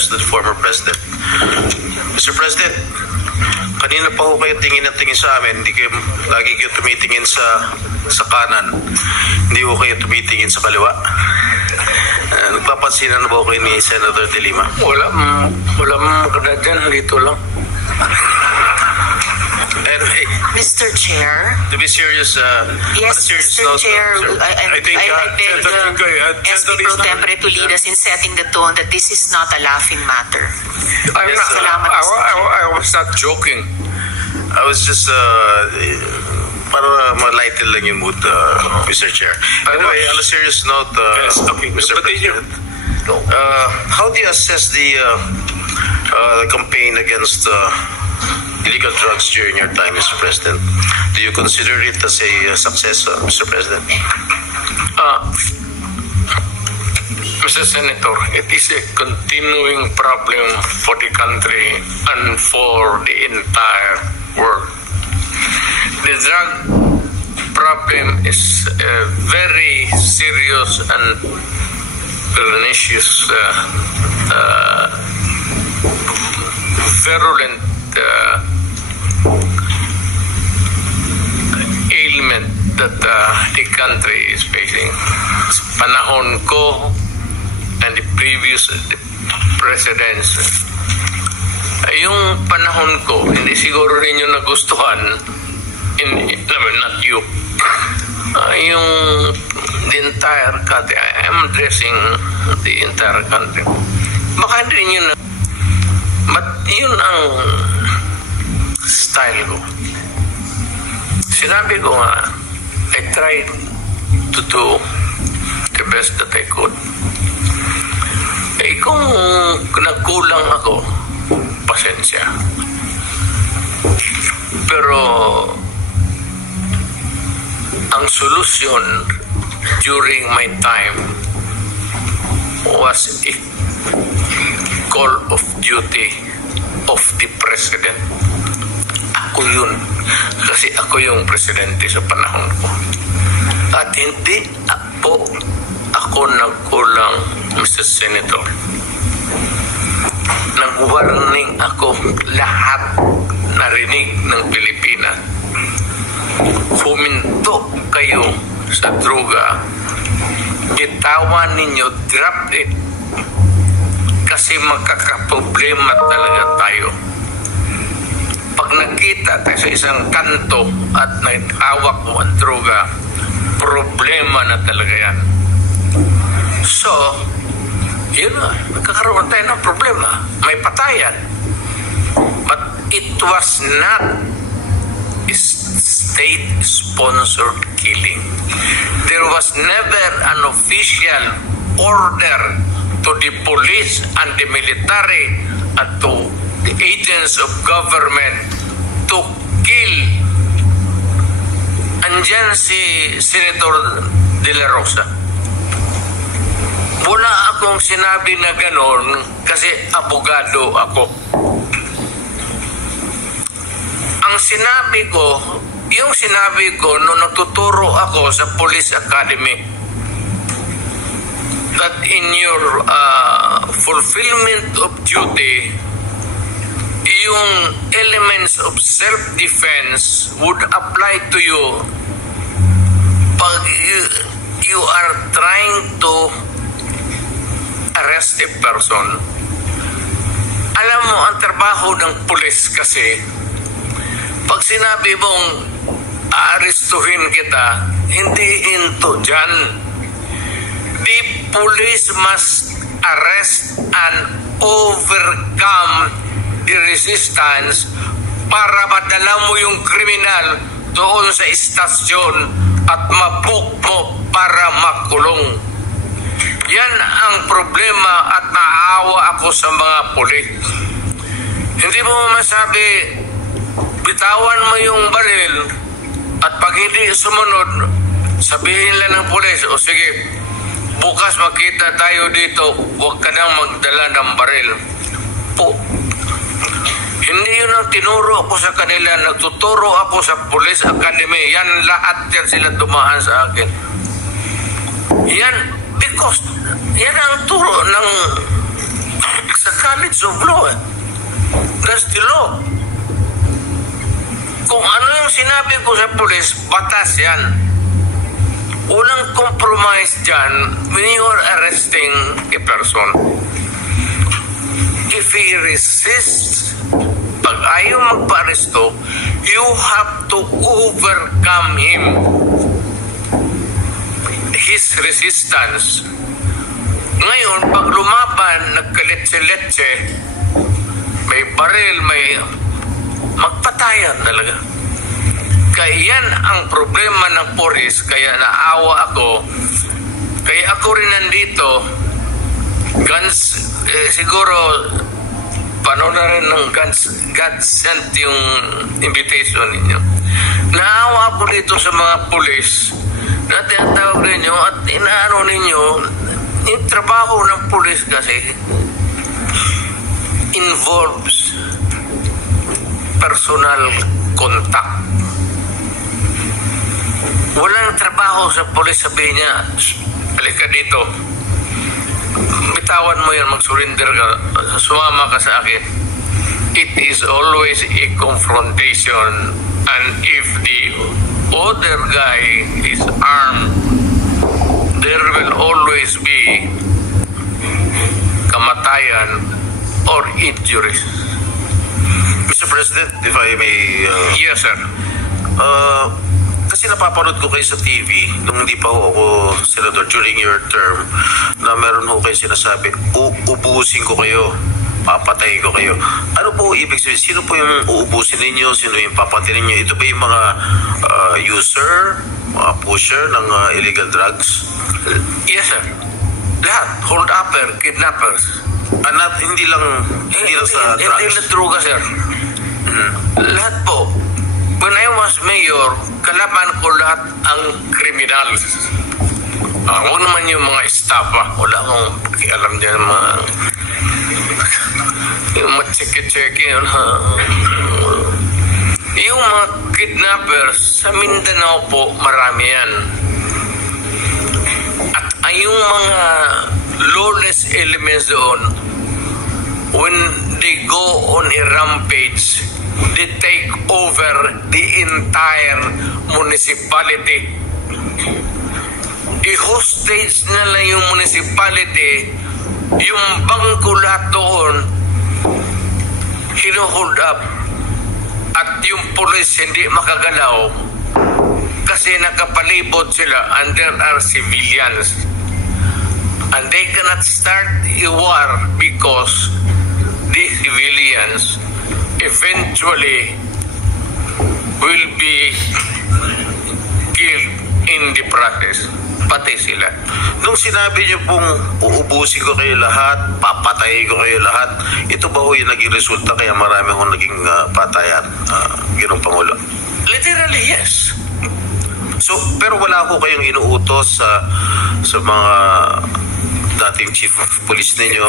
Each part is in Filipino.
address to the former president. Mr. President, kanina pa ho kayo tingin ng tingin sa amin. Hindi kayo, lagi kayo tumitingin sa kanan. Hindi ho kayo tumitingin sa kaliwa. Nagpapansinan na ba kayo ni Senator De Lima? Wala maganda dyan. Dito lang. Anyway, Mr. Chair. to be serious, Yes, Mr. Chair, I beg SP Pro Tempore to lead us in setting the tone that this is not a laughing matter. Salamat, Mr. Chair. I was not joking. I was just para ma-lighten lang yung mood, Mr. Chair. Anyway, on a serious note, Mr. President, how do you assess the campaign against illegal drugs during your time, Mr. President? Do you consider it as a success, Mr. President? Mr. Senator, it is a continuing problem for the country and for the entire world. The drug problem is a very serious and pernicious, virulent ailment that the country is facing. Panahon ko and the previous presidents, yung panahon ko, hindi siguro ninyo nagustuhan, not you, yung the entire country. I am addressing the entire country. Baka hindi nyo na, but yun ang style ko. Sinabi ko nga, I tried to do the best that I could. Kung nagkulang ako, pasensya. Pero ang solusyon during my time was a call of duty of the president. Ako yun. Kasi ako yung presidente sa panahon ko. At hindi ako nagkulang, Mr. Senator. Nag-warning ako lahat narinig ng Pilipinas. Huminto kayo sa droga. Bitawan ninyo, drop it. Kasi magkakaproblema talaga tayo. Pag nakita tayo sa isang kanto at naghawak mo ang droga, problema na talaga yan. So, yun na, magkakaroon tayo ng problema. May patayan. But it was not a state-sponsored killing. There was never an official order to the police and the military and to the agents of government to kill. Andyan si Senator De La Rosa. Wala akong sinabi na ganon kasi abogado ako. Ang sinabi ko, yung sinabi ko nung natuturo ako sa Police Academy, that in your fulfillment of duty, yung elements of self-defense would apply to you pag you are trying to arrest a person. Alam mo, ang trabaho ng pulis kasi, pag sinabi mong aarestuhin kita, hindi into dyan. The police must arrest and overcome the resistance para madala mo yung kriminal doon sa istasyon at mabook mo para makulong. Yan ang problema at naawa ako sa mga pulis. Hindi mo masabi, bitawan mo yung baril at pag hindi sumunod, sabihin lang ng pulis, o sige, bukas makita tayo dito, huwag ka nang magdala ng baril. Hindi yun ang tinuro ako sa kanila. Nagtuturo ako sa Police Academy. Yan, lahat yan sila dumaan sa akin. Yan, because yan ang turo ng sa knowledge of law. That's the law. Kung ano yung sinabi ko sa pulis, batas yan. Walang compromise dyan when you are arresting a person. If he resists, pag ayaw magpa-aresto, you have to overcome him. His resistance. Ngayon, pag lumaban, nagkaletse-letse, may baril, may magpatayan talaga. Kaya yan ang problema ng pulis, kaya naawa ako. Kaya ako rin nandito, siguro, paano na rin ng God sent yung invitation ninyo. Naawa ako dito sa mga pulis na tinatawag ninyo at inaano ninyo, yung trabaho ng pulis kasi involves personal contact. Walang trabaho sa pulis, sabi niya, halika dito, bitawan mo yan, mag-surrender ka, sumama ka sa akin. It is always a confrontation, and if the other guy is armed, there will always be kamatayan or injuries. Mr. President, if I may... Yes, sir. Kasi napapanood ko kayo sa TV nung hindi pa ako senador during your term na meron ho kayo sinasabi, uubusin ko kayo, papatayin ko kayo. Ano po ibig sabihin? Sino po yung uubusin ninyo? Sino yung papatayin ninyo? Ito ba yung mga user, mga pusher ng illegal drugs? Yes, sir. Lahat. Hold-upper, kidnappers. Hindi lang sa drugs? Hindi lang droga, sir. Lahat po. When I was mayor, kalaban ko lahat ang kriminal. Huwag naman yung mga estafa. Wala akong pakialam dyan. Yung matsike-tsike. Yung mga kidnappers sa Mindanao po, marami yan. At yung mga lawless elements doon, when they go on a rampage, they take over the entire municipality. I-hostage na lang yung municipality, yung bangko lahat doon, hino-hold up, at yung police hindi makagalaw kasi nakapalibot sila and there are civilians. And they cannot start a war because the civilians eventually will be killed in the process. Patay sila. Nung sinabi niyo pong uubusin ko kayo lahat, papatayin ko kayo lahat, ito ba ho yung naging resulta kaya marami hong naging patayan, Ginoong Pangulo? Literally, yes. So, pero wala ho kayong inuutos sa mga dating chief of police ninyo,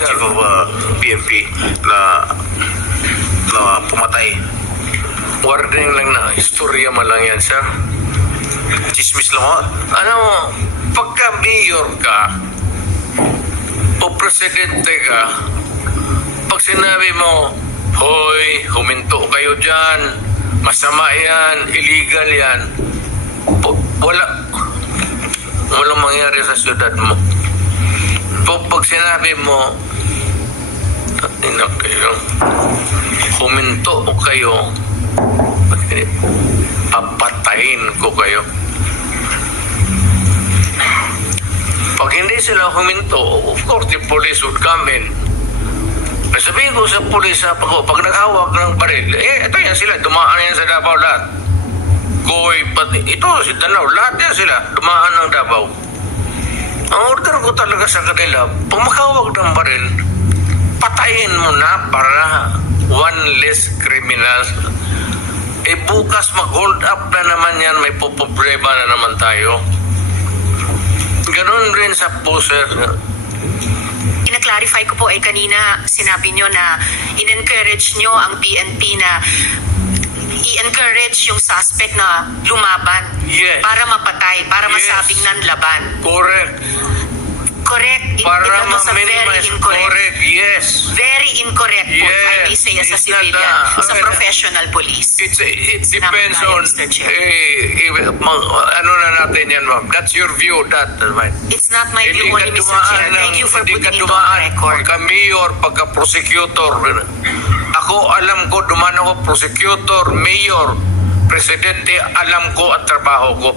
chief of PNP na pumatay? Warning lang na istorya mo lang yan, sir. Chismis lang ho? Ano, pagka mayor ka o presidente ka, pag sinabi mo, hoy, huminto kayo dyan, masama yan, illegal yan, walang mangyari sa syudad mo. Pag sinabi mo, huminto kayo, papatayin ko kayo. Pag hindi sila huminto, of course the police would come in. Sabihin ko sa police, pag naghawak ng baril, ito yan sila, dumaan yan sa Davao lahat. Goy, pati, ito si Danao, lahat yan sila, dumaan ng Davao. Ang order ko talaga sa kanila, pag makahawak ng baril, patayin mo na para one less criminals. Bukas mag-hold up na naman yan, may poproblema na naman tayo. Ganon rin sa poser. Ina-clarify ko po kanina sinabi nyo na in-encourage nyo ang PNP na i-encourage yung suspect na lumaban. Yes. Para mapatay, para masabing nanlaban. Correct. incorrect. Para That was a very ma-minimize. incorrect. Correct, yes. Very incorrect po, Yes. I may say, as a It's not civilian, a- sa professional police. It depends Sinabi on, tayo, Mr. Chair. ano na natin yan, ma'am. That's your view, that, right? It's not my view, Hindi ka only Mr. dumaan Chair. Thank you for hindi ka putting it on dumaan record. pagka-mayor, pagka-prosecutor. Ako, alam ko, dumaan ako prosecutor, mayor, presidente, alam ko ang trabaho ko.